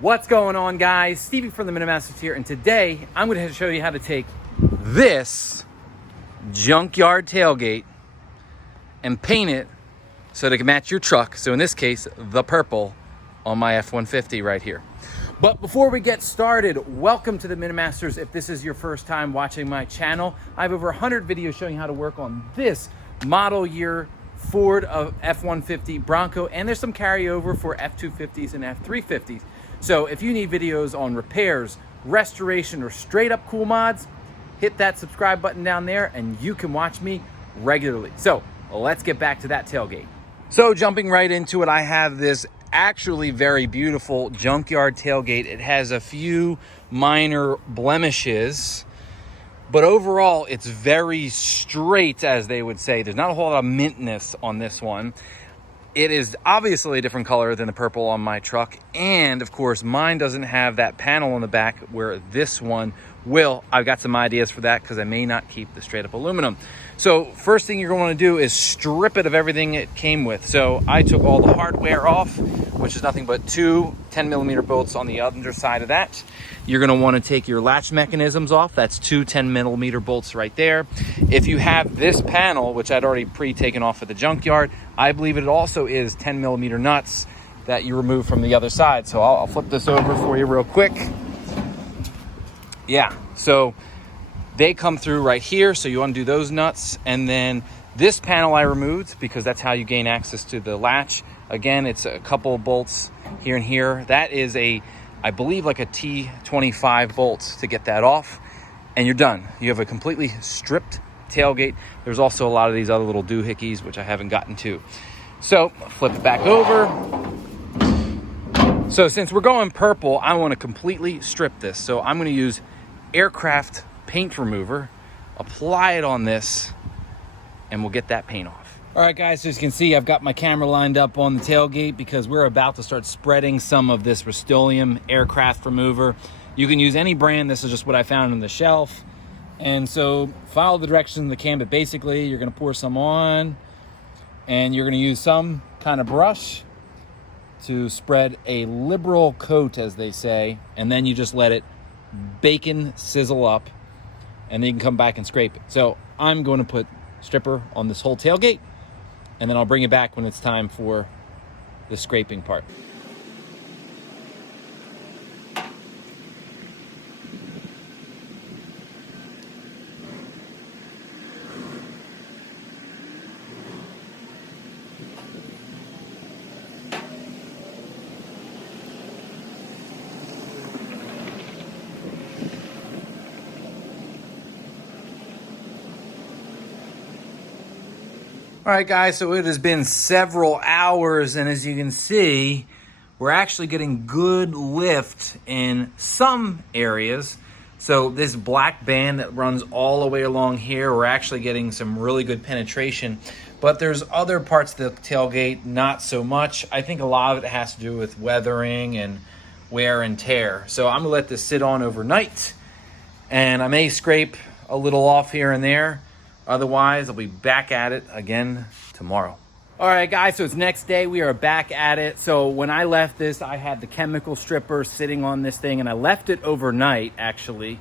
What's going on, guys? Stevie from the Minimasters here, and today I'm going to show you how to take this junkyard tailgate and paint it so that it can match your truck. So in this case, the purple on my F-150 right here. But before we get started, welcome to the Minimasters. If this is your first time watching my channel, I have over 100 videos showing how to work on this model year Ford F150 Bronco, and there's some carryover for F250s and F350s. So if you need videos on repairs, restoration, or straight up cool mods, hit that subscribe button down there and you can watch me regularly. So let's get back to that tailgate. So jumping right into it, I have this actually very beautiful junkyard tailgate. It has a few minor blemishes, but overall it's very straight, as they would say. There's not a whole lot of mintness on this one. It is obviously a different color than the purple on my truck. And of course, mine doesn't have that panel on the back where this one will. I've got some ideas for that because I may not keep the straight up aluminum. So first thing you're going to want to do is strip it of everything it came with. So I took all the hardware off, which is nothing but two 10mm bolts on the underside of that. You're going to want to take your latch mechanisms off. That's two 10mm bolts right there. If you have this panel, which I'd already pre-taken off at the junkyard, I believe it also is 10mm nuts that you remove from the other side. So I'll flip this over for you real quick. Yeah, so they come through right here. So you undo those nuts. And then this panel I removed because that's how you gain access to the latch. Again, it's a couple of bolts here and here. That is I believe like a T25 bolt to get that off, and you're done. You have a completely stripped tailgate. There's also a lot of these other little doohickeys, which I haven't gotten to. So flip it back over. So since we're going purple, I want to completely strip this. So I'm going to use aircraft paint remover, apply it on this, and we'll get that paint off. All right, guys, so as you can see, I've got my camera lined up on the tailgate because we're about to start spreading some of this Rust-Oleum aircraft remover. You can use any brand. This is just what I found on the shelf. And so follow the directions in the can, but basically you're going to pour some on and you're going to use some kind of brush to spread a liberal coat, as they say, and then you just let it bacon sizzle up, and then you can come back and scrape it. So I'm going to put stripper on this whole tailgate, and then I'll bring it back when it's time for the scraping part. All right, guys, so it has been several hours, and as you can see, we're actually getting good lift in some areas. So this black band that runs all the way along here, we're actually getting some really good penetration, but there's other parts of the tailgate, not so much. I think a lot of it has to do with weathering and wear and tear. So I'm gonna let this sit on overnight, and I may scrape a little off here and there. Otherwise, I'll be back at it again tomorrow. All right, guys, so it's next day. We are back at it. So when I left this, I had the chemical stripper sitting on this thing, and I left it overnight, actually.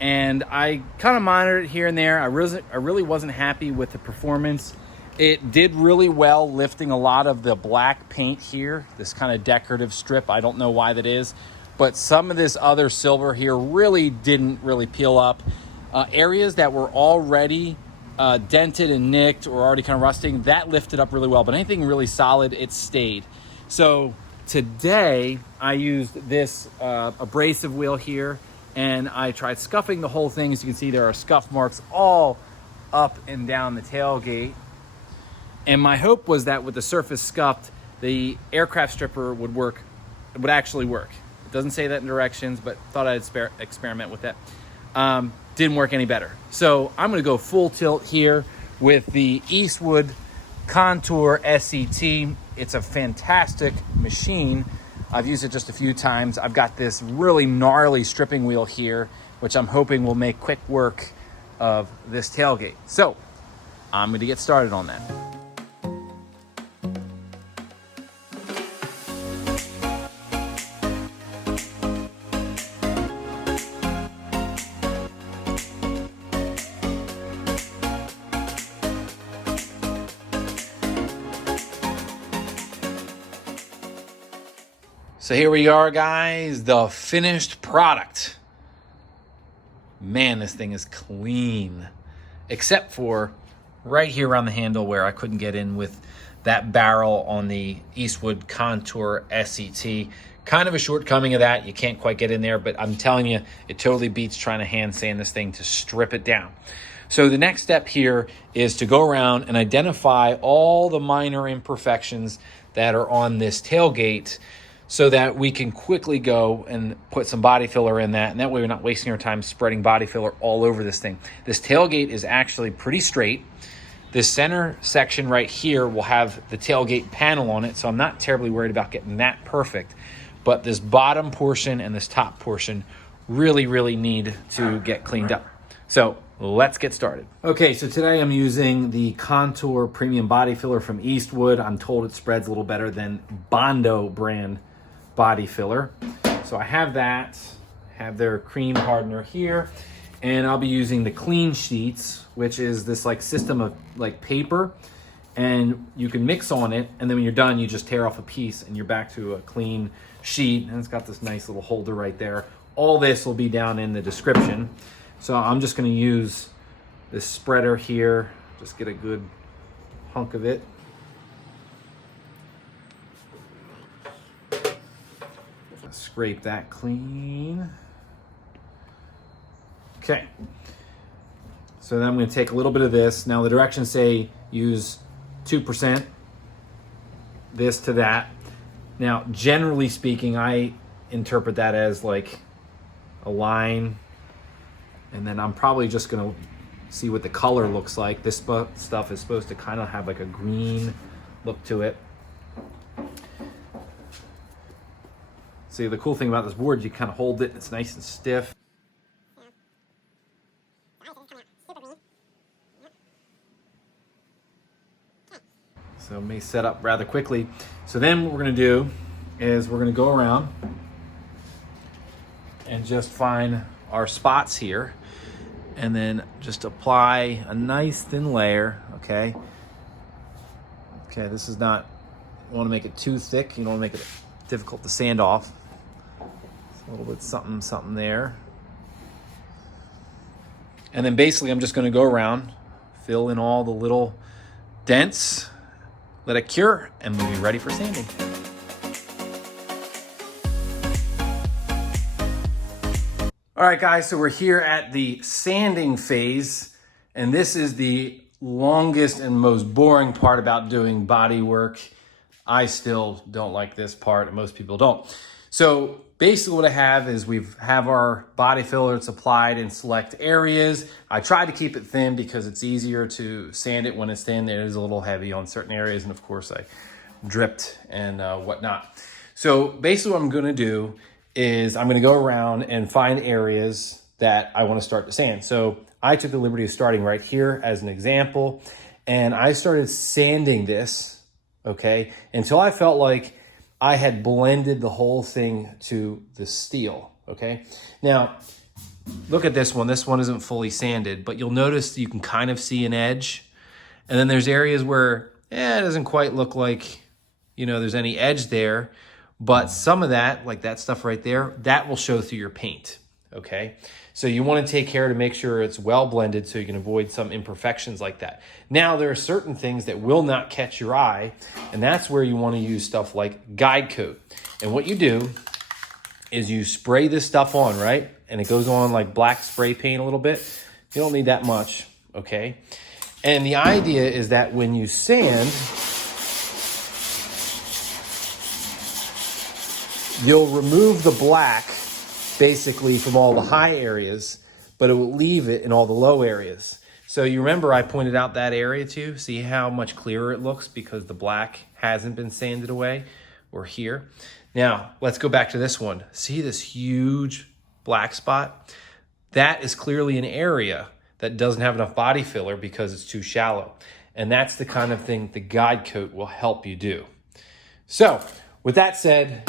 And I kind of monitored it here and there. I really wasn't happy with the performance. It did really well lifting a lot of the black paint here, this kind of decorative strip. I don't know why that is, but some of this other silver here really didn't peel up. Areas that were already dented and nicked or already kind of rusting, that lifted up really well, but anything really solid, it stayed. So today I used this abrasive wheel here, and I tried scuffing the whole thing. As you can see, there are scuff marks all up and down the tailgate, and my hope was that with the surface scuffed, the aircraft stripper would actually work. It doesn't say that in directions, but thought I'd experiment with that. Didn't work any better. So I'm gonna go full tilt here with the Eastwood Contour SET. It's a fantastic machine. I've used it just a few times. I've got this really gnarly stripping wheel here, which I'm hoping will make quick work of this tailgate. So I'm gonna get started on that. So here we are, guys, the finished product. Man, this thing is clean, except for right here around the handle where I couldn't get in with that barrel on the Eastwood Contour SET. Kind of a shortcoming of that. You can't quite get in there, but I'm telling you, it totally beats trying to hand sand this thing to strip it down. So the next step here is to go around and identify all the minor imperfections that are on this tailgate so that we can quickly go and put some body filler in that. And that way we're not wasting our time spreading body filler all over this thing. This tailgate is actually pretty straight. This center section right here will have the tailgate panel on it, so I'm not terribly worried about getting that perfect. But this bottom portion and this top portion really need to get cleaned up. So let's get started. Okay, so today I'm using the Contour Premium Body Filler from Eastwood. I'm told it spreads a little better than Bondo brand body filler. So I have that, have their cream hardener here, and I'll be using the Clean Sheets, which is this like system of like paper, and you can mix on it, and then when you're done, you just tear off a piece and you're back to a clean sheet, and it's got this nice little holder right there. All this will be down in the description. So I'm just gonna use this spreader here, just get a good hunk of it. Scrape that clean. Okay. So then I'm gonna take a little bit of this. Now the directions say use 2%, this to that. Now, generally speaking, I interpret that as like a line, and then I'm probably just gonna see what the color looks like. This stuff is supposed to kind of have like a green look to it. See, the cool thing about this board, you kind of hold it, it's nice and stiff. So it may set up rather quickly. So then what we're gonna do is we're gonna go around and just find our spots here and then just apply a nice thin layer, okay? Okay, this is not, you wanna make it too thick, you don't wanna make it difficult to sand off. A little bit something there. And then basically I'm just gonna go around, fill in all the little dents, let it cure, and we'll be ready for sanding. All right, guys, so we're here at the sanding phase, and this is the longest and most boring part about doing body work. I still don't like this part, and most people don't. So basically what I have is we have our body filler, it's applied in select areas. I try to keep it thin because it's easier to sand it when it's thin. It is a little heavy on certain areas, and of course I dripped and whatnot. So basically what I'm gonna do is I'm gonna go around and find areas that I wanna start to sand. So I took the liberty of starting right here as an example, and I started sanding this, okay, until I felt like I had blended the whole thing to the steel, okay? Now, look at this one. This one isn't fully sanded, but you'll notice you can kind of see an edge. And then there's areas where, it doesn't quite look like, there's any edge there, but some of that, like that stuff right there, that will show through your paint, okay? So you want to take care to make sure it's well blended so you can avoid some imperfections like that. Now, there are certain things that will not catch your eye, and that's where you want to use stuff like guide coat. And what you do is you spray this stuff on, right? And it goes on like black spray paint a little bit. You don't need that much, okay? And the idea is that when you sand, you'll remove the black basically from all the high areas, but it will leave it in all the low areas. So you remember I pointed out that area too? See how much clearer it looks because the black hasn't been sanded away, or here. Now, let's go back to this one. See this huge black spot? That is clearly an area that doesn't have enough body filler because it's too shallow. And that's the kind of thing the guide coat will help you do. So, with that said,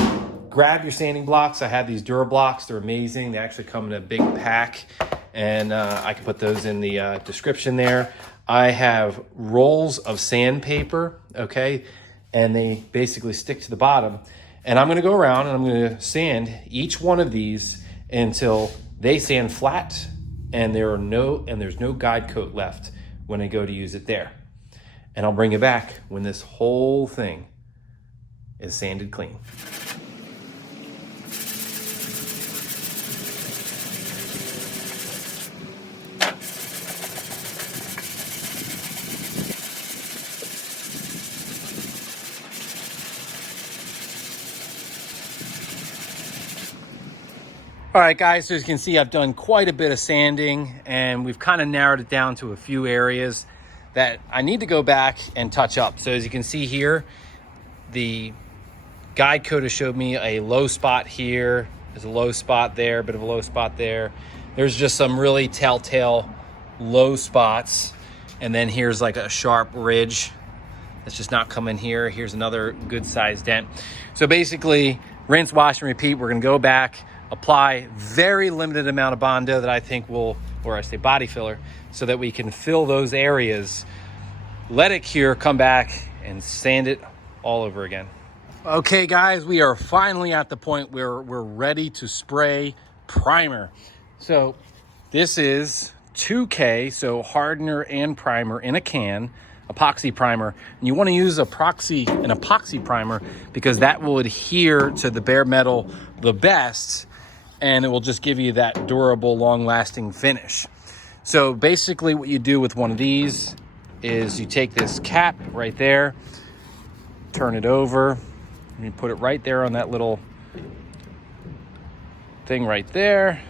grab your sanding blocks. I have these Durablocks. They're amazing. They actually come in a big pack, and I can put those in the description there. I have rolls of sandpaper, okay, and they basically stick to the bottom. And I'm gonna go around and I'm gonna sand each one of these until they sand flat and there's no guide coat left when I go to use it there. And I'll bring it back when this whole thing is sanded clean. All right, guys, so as you can see, I've done quite a bit of sanding, and we've kind of narrowed it down to a few areas that I need to go back and touch up. So as you can see here, the guide coat has showed me a low spot here. There's a low spot there, a bit of a low spot there. There's just some really telltale low spots. And then here's like a sharp ridge that's just not coming here. Here's another good sized dent. So basically, rinse, wash, and repeat. We're gonna go back, apply very limited amount of Bondo that I think will, or I say body filler, so that we can fill those areas, let it cure, come back and sand it all over again. Okay guys, we are finally at the point where we're ready to spray primer. So this is 2K, so hardener and primer in a can, epoxy primer. And you want to use an epoxy primer because that will adhere to the bare metal the best, and it will just give you that durable, long-lasting finish. So basically what you do with one of these is you take this cap right there, turn it over, and you put it right there on that little thing right there,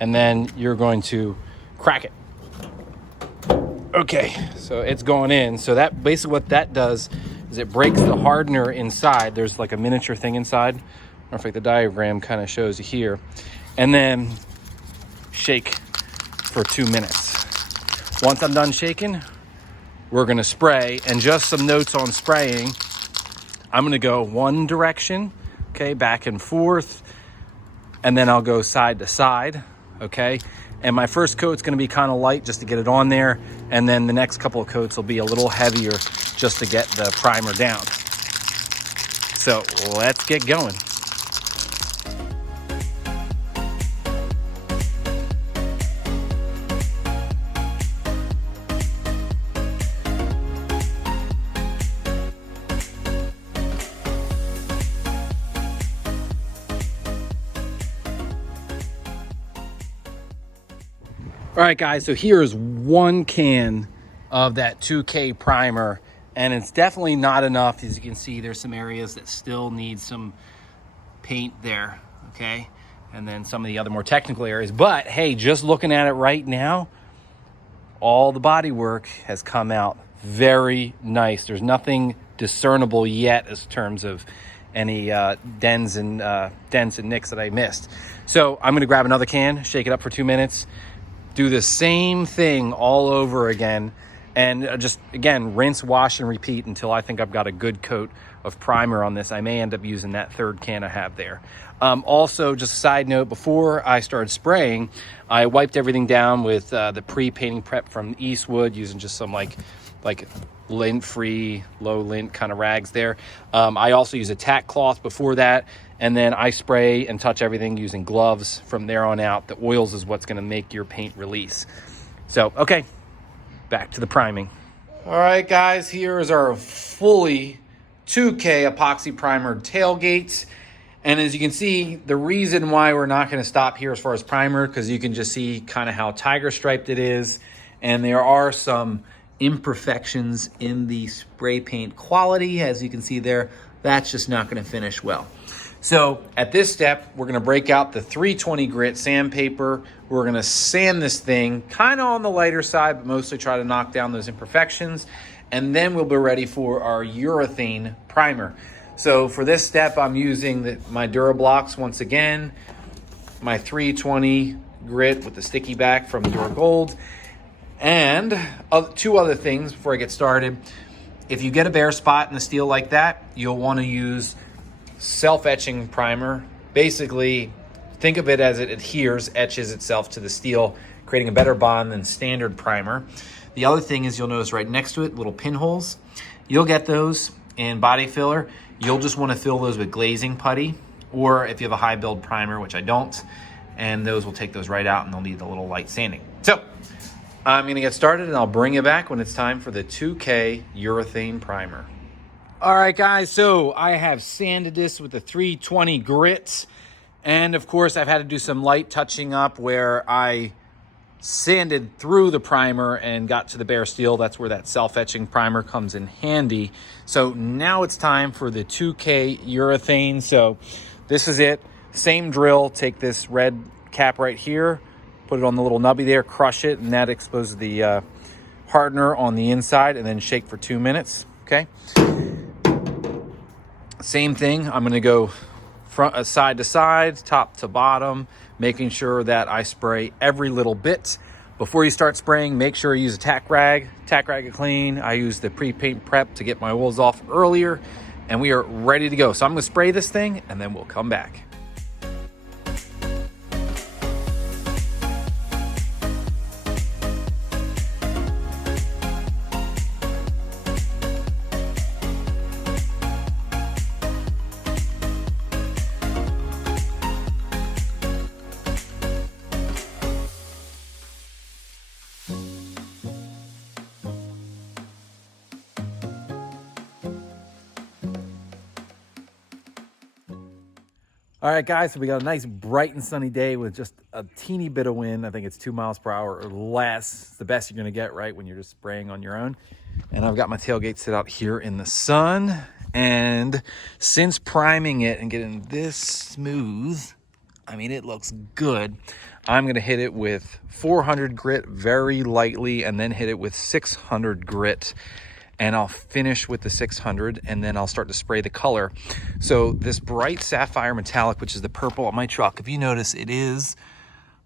and then you're going to crack it. Okay, so it's going in. So that basically what that does is it breaks the hardener inside. There's like a miniature thing inside. I don't know if the diagram kind of shows you here. And then shake for 2 minutes. Once I'm done shaking, we're gonna spray. And just some notes on spraying. I'm gonna go one direction, okay, back and forth, and then I'll go side to side, okay? And my first coat's gonna be kind of light just to get it on there, and then the next couple of coats will be a little heavier just to get the primer down. So let's get going. All right, guys, so here's 1 can of that 2K primer, and it's definitely not enough. As you can see, there's some areas that still need some paint there, okay? And then some of the other more technical areas. But hey, just looking at it right now, all the body work has come out very nice. There's nothing discernible yet as terms of any dents and nicks that I missed. So I'm gonna grab another can, shake it up for 2 minutes, do the same thing all over again, and just, again, rinse, wash, and repeat until I think I've got a good coat of primer on this. I may end up using that 3rd can I have there. Also, just a side note, before I started spraying, I wiped everything down with the pre-painting prep from Eastwood, using just some like lint-free, low lint kind of rags there. I also use a tack cloth before that, and then I spray and touch everything using gloves from there on out. The oils is what's gonna make your paint release. So, okay, back to the priming. All right, guys, here is our fully 2K epoxy primer tailgates. And as you can see, the reason why we're not gonna stop here as far as primer, because you can just see kind of how tiger striped it is. And there are some imperfections in the spray paint quality. As you can see there, that's just not gonna finish well. So at this step, we're gonna break out the 320 grit sandpaper. We're gonna sand this thing kind of on the lighter side, but mostly try to knock down those imperfections. And then we'll be ready for our urethane primer. So for this step, I'm using my Durablocks once again, my 320 grit with the sticky back from Duragold. And 2 other things before I get started. If you get a bare spot in the steel like that, you'll wanna use self-etching primer. Basically, think of it as it etches itself to the steel, creating a better bond than standard primer. The other thing is you'll notice right next to it, little pinholes. You'll get those. in body filler, you'll just want to fill those with glazing putty, or if you have a high build primer, which I don't, and those will take those right out and they'll need a little light sanding. So I'm gonna get started and I'll bring you back when it's time for the 2K urethane primer. All right, guys, so I have sanded this with the 320 grit. And of course, I've had to do some light touching up where I sanded through the primer and got to the bare steel. That's where that self-etching primer comes in handy. So now it's time for the 2K urethane. So this is it. Same drill. Take this red cap right here, put it on the little nubby there, crush it, and that exposes the hardener on the inside, and then shake for 2 minutes, okay? Same thing, I'm gonna go side to side, top to bottom, making sure that I spray every little bit. Before you start spraying, make sure you use a tack rag. Tack rag it clean. I use the pre-paint prep to get my oils off earlier, and we are ready to go. So I'm gonna spray this thing, and then we'll come back. All right, guys, so we got a nice bright and sunny day with just a teeny bit of wind. I think it's 2 miles per hour or less. It's the best you're gonna get, right, when you're just spraying on your own. And I've got my tailgate sit out here in the sun. And since priming it and getting this smooth, I mean, it looks good. I'm gonna hit it with 400 grit very lightly and then hit it with 600 grit. And I'll finish with the 600, and then I'll start to spray the color. So this bright sapphire metallic, which is the purple on my truck, if you notice, it is,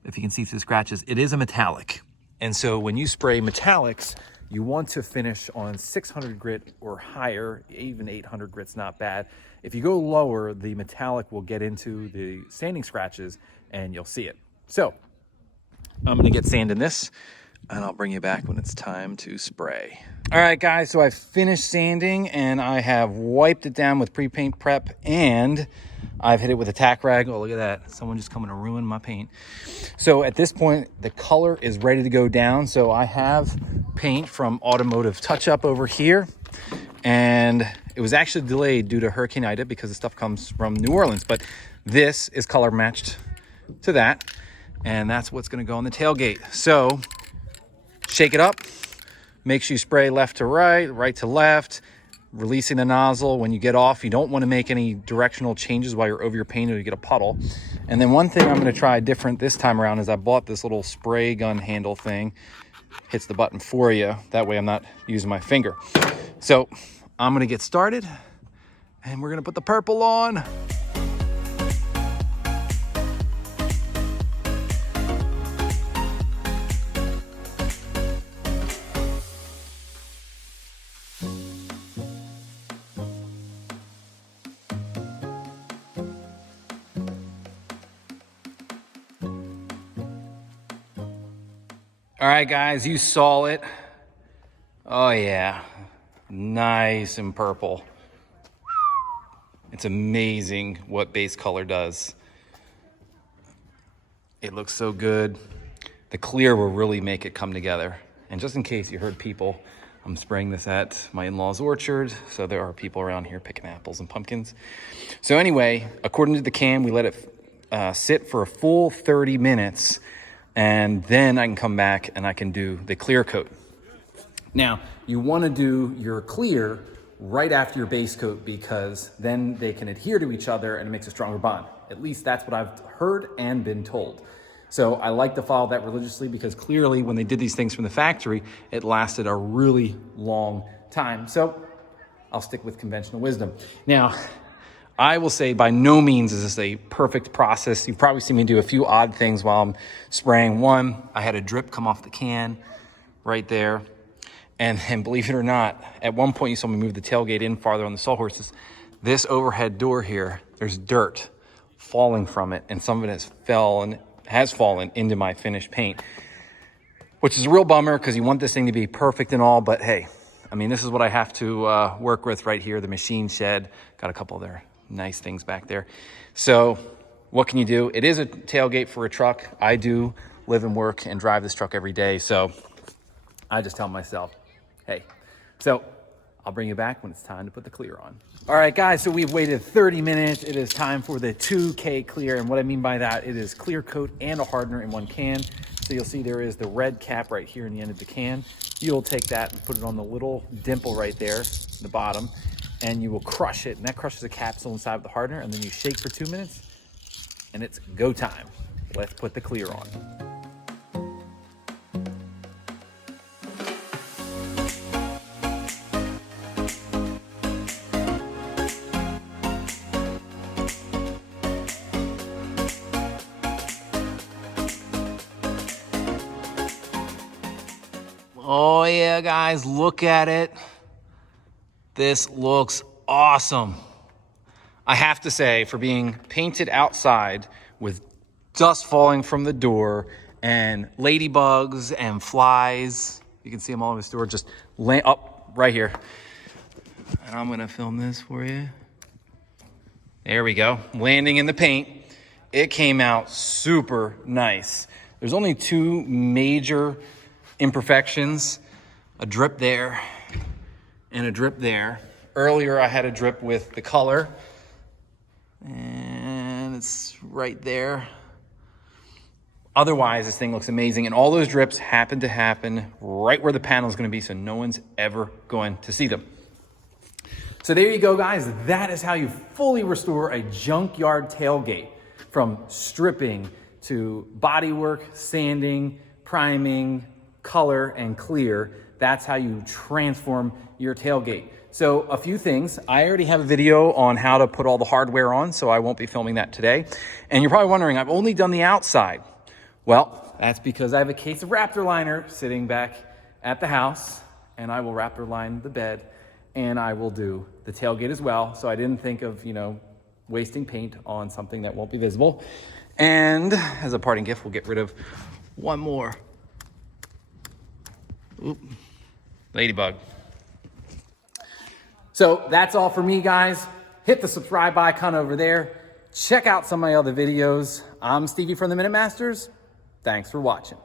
if you can see through the scratches, it is a metallic. And so when you spray metallics, you want to finish on 600 grit or higher. Even 800 grit's not bad. If you go lower, the metallic will get into the sanding scratches and you'll see it. So I'm gonna get sanding this, and I'll bring you back when it's time to spray. All right, guys, so I've finished sanding and I have wiped it down with pre-paint prep, and I've hit it with a tack rag. Oh, look at that. Someone just coming to ruin my paint. So at this point, the color is ready to go down. So I have paint from Automotive Touch Up over here, and it was actually delayed due to Hurricane Ida because the stuff comes from New Orleans, but this is color matched to that, and that's what's gonna go on the tailgate. So shake it up. Make sure you spray left to right, right to left, releasing the nozzle. When you get off, you don't want to make any directional changes while you're over your paint or you get a puddle. And then one thing I'm going to try different this time around is I bought this little spray gun handle thing. Hits the button for you. That way I'm not using my finger. So I'm going to get started, and we're going to put the purple on. All right, guys, you saw it. Oh yeah, nice and purple. It's amazing what base color does. It looks so good. The clear will really make it come together. And just in case you heard people, I'm spraying this at my in-laws' orchard, so there are people around here picking apples and pumpkins. So anyway, according to the can, we let it sit for a full 30 minutes, and then I can come back and I can do the clear coat. Now, you want to do your clear right after your base coat, because then they can adhere to each other and it makes a stronger bond. At least that's what I've heard and been told. So I like to follow that religiously, because clearly when they did these things from the factory, it lasted a really long time. So I'll stick with conventional wisdom. Now, I will say by no means is this a perfect process. You've probably seen me do a few odd things while I'm spraying. One, I had a drip come off the can right there. And believe it or not, at one point you saw me move the tailgate in farther on the sawhorses. This overhead door here, there's dirt falling from it, and some of it has fallen into my finished paint, which is a real bummer because you want this thing to be perfect and all, but hey, I mean, this is what I have to work with right here, the machine shed. Got a couple other nice things back there. So what can you do? It is a tailgate for a truck. I do live and work and drive this truck every day. So I just tell myself, hey, so I'll bring you back when it's time to put the clear on. All right, guys, so we've waited 30 minutes. It is time for the 2K clear. And what I mean by that, it is clear coat and a hardener in one can. So you'll see there is the red cap right here in the end of the can. You'll take that and put it on the little dimple right there, the bottom, and you will crush it. And that crushes a capsule inside of the hardener. And then you shake for 2 minutes and it's go time. Let's put the clear on. Oh yeah, guys, look at it. This looks awesome. I have to say, for being painted outside with dust falling from the door and ladybugs and flies, you can see them all over the store, just land up right here. And I'm gonna film this for you. There we go, landing in the paint. It came out super nice. There's only two major imperfections, a drip there and a drip there. Earlier I had a drip with the color and it's right there. Otherwise, this thing looks amazing, and all those drips happen to happen right where the panel is going to be, so no one's ever going to see them. So there you go, guys. That is how you fully restore a junkyard tailgate, from stripping to bodywork, sanding, priming, color, and clear. That's how you transform your tailgate. So a few things. I already have a video on how to put all the hardware on, so I won't be filming that today. And you're probably wondering, I've only done the outside. Well, that's because I have a case of Raptor liner sitting back at the house, and I will Raptor line the bed, and I will do the tailgate as well. So I didn't think of, wasting paint on something that won't be visible. And as a parting gift, we'll get rid of one more. Oop, ladybug. So that's all for me, guys. Hit the subscribe icon over there. Check out some of my other videos. I'm Stevie from the Minute Masters. Thanks for watching.